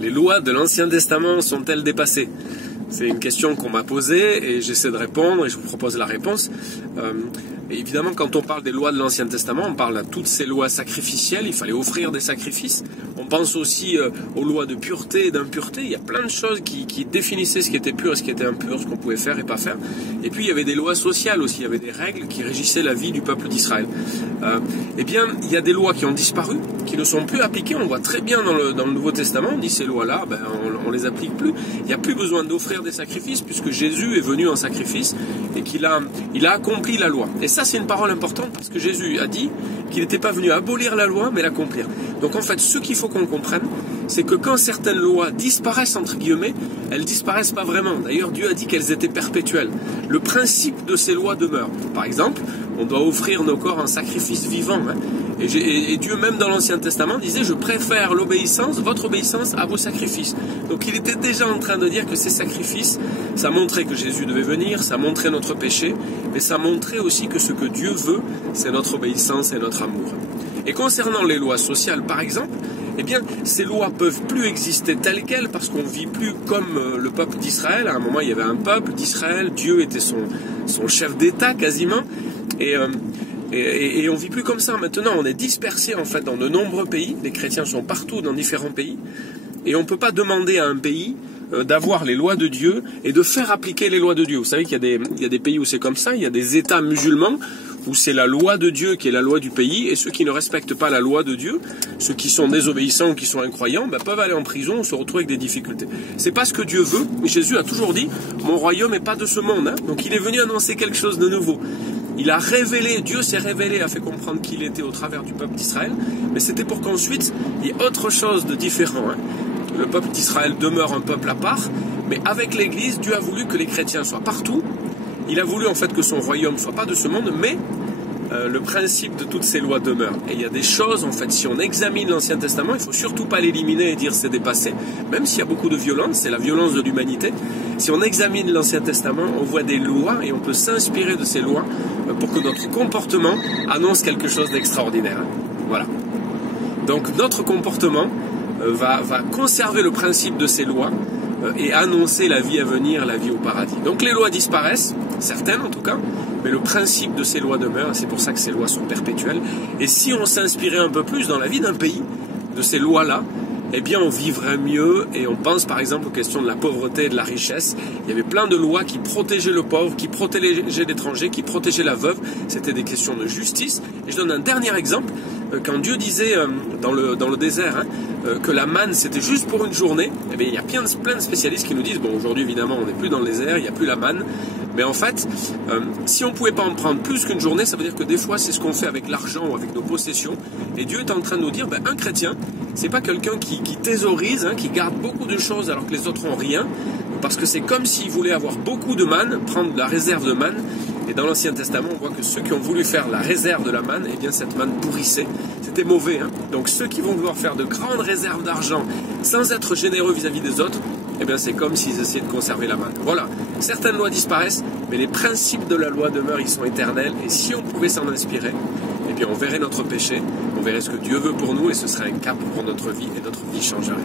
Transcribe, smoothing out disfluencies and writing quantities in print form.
Les lois de l'Ancien Testament sont-elles dépassées? C'est une question qu'on m'a posée et j'essaie de répondre et je vous propose la réponse. Et évidemment, quand on parle des lois de l'Ancien Testament, on parle de toutes ces lois sacrificielles, il fallait offrir des sacrifices. On pense aussi aux lois de pureté et d'impureté. Il y a plein de choses qui définissaient ce qui était pur et ce qui était impur, ce qu'on pouvait faire et pas faire. Et puis il y avait des lois sociales aussi, il y avait des règles qui régissaient la vie du peuple d'Israël. Eh bien, il y a des lois qui ont disparu, qui ne sont plus appliquées. On voit très bien dans le Nouveau Testament, on dit ces lois-là, on les applique plus. Il n'y a plus besoin d'offrir des sacrifices puisque Jésus est venu en sacrifice et qu'il a accompli la loi. Et ça, c'est une parole importante parce que Jésus a dit qu'il n'était pas venu abolir la loi mais l'accomplir. Donc en fait, ce qu'il faut qu'on comprenne, c'est que quand certaines lois disparaissent, entre guillemets, elles disparaissent pas vraiment. D'ailleurs, Dieu a dit qu'elles étaient perpétuelles. Le principe de ces lois demeure. Par exemple, on doit offrir nos corps en sacrifice vivant. Et Dieu, même dans l'Ancien Testament, disait « Je préfère l'obéissance, votre obéissance, à vos sacrifices ». Donc il était déjà en train de dire que ces sacrifices, ça montrait que Jésus devait venir, ça montrait notre péché, mais ça montrait aussi que ce que Dieu veut, c'est notre obéissance et notre amour. Et concernant les lois sociales, par exemple, eh bien, ces lois peuvent plus exister telles quelles parce qu'on vit plus comme le peuple d'Israël. À un moment, il y avait un peuple d'Israël, Dieu était son chef d'État quasiment, et on vit plus comme ça. Maintenant, on est dispersé en fait dans de nombreux pays. Les chrétiens sont partout dans différents pays, et on ne peut pas demander à un pays d'avoir les lois de Dieu et de faire appliquer les lois de Dieu. Vous savez qu'il y a des pays où c'est comme ça, il y a des États musulmans où c'est la loi de Dieu qui est la loi du pays, et ceux qui ne respectent pas la loi de Dieu, ceux qui sont désobéissants ou qui sont incroyants, peuvent aller en prison ou se retrouver avec des difficultés. C'est pas ce que Dieu veut, mais Jésus a toujours dit « Mon royaume n'est pas de ce monde ». Donc il est venu annoncer quelque chose de nouveau. Il a révélé, Dieu s'est révélé, a fait comprendre qui il était au travers du peuple d'Israël, mais c'était pour qu'ensuite il y ait autre chose de différent. Le peuple d'Israël demeure un peuple à part, mais avec l'Église, Dieu a voulu que les chrétiens soient partout. Il a voulu en fait que son royaume ne soit pas de ce monde, mais le principe de toutes ces lois demeure. Et il y a des choses, en fait, si on examine l'Ancien Testament, il ne faut surtout pas l'éliminer et dire c'est dépassé, même s'il y a beaucoup de violence, c'est la violence de l'humanité. Si on examine l'Ancien Testament, on voit des lois et on peut s'inspirer de ces lois pour que notre comportement annonce quelque chose d'extraordinaire. Voilà. Donc notre comportement va conserver le principe de ces lois et annoncer la vie à venir, la vie au paradis. Donc les lois disparaissent, certaines en tout cas, mais le principe de ces lois demeure, et c'est pour ça que ces lois sont perpétuelles. Et si on s'inspirait un peu plus dans la vie d'un pays, de ces lois-là, eh bien on vivrait mieux, et on pense par exemple aux questions de la pauvreté et de la richesse. Il y avait plein de lois qui protégeaient le pauvre, qui protégeaient l'étranger, qui protégeaient la veuve. C'était des questions de justice. Et je donne un dernier exemple. Quand Dieu disait dans le désert que la manne c'était juste pour une journée, eh bien, il y a plein de spécialistes qui nous disent, bon aujourd'hui évidemment on n'est plus dans le désert, il n'y a plus la manne, mais en fait si on ne pouvait pas en prendre plus qu'une journée, ça veut dire que des fois c'est ce qu'on fait avec l'argent ou avec nos possessions, et Dieu est en train de nous dire, un chrétien c'est pas quelqu'un qui thésaurise, qui garde beaucoup de choses alors que les autres ont rien, parce que c'est comme s'il voulait avoir beaucoup de manne, prendre la réserve de manne. Et dans l'Ancien Testament, on voit que ceux qui ont voulu faire la réserve de la manne, eh bien cette manne pourrissait. C'était mauvais. Donc ceux qui vont vouloir faire de grandes réserves d'argent sans être généreux vis-à-vis des autres, eh bien c'est comme s'ils essayaient de conserver la manne. Voilà. Certaines lois disparaissent, mais les principes de la loi demeurent, ils sont éternels. Et si on pouvait s'en inspirer, eh bien on verrait notre péché, on verrait ce que Dieu veut pour nous, et ce serait un cap pour notre vie, et notre vie changerait.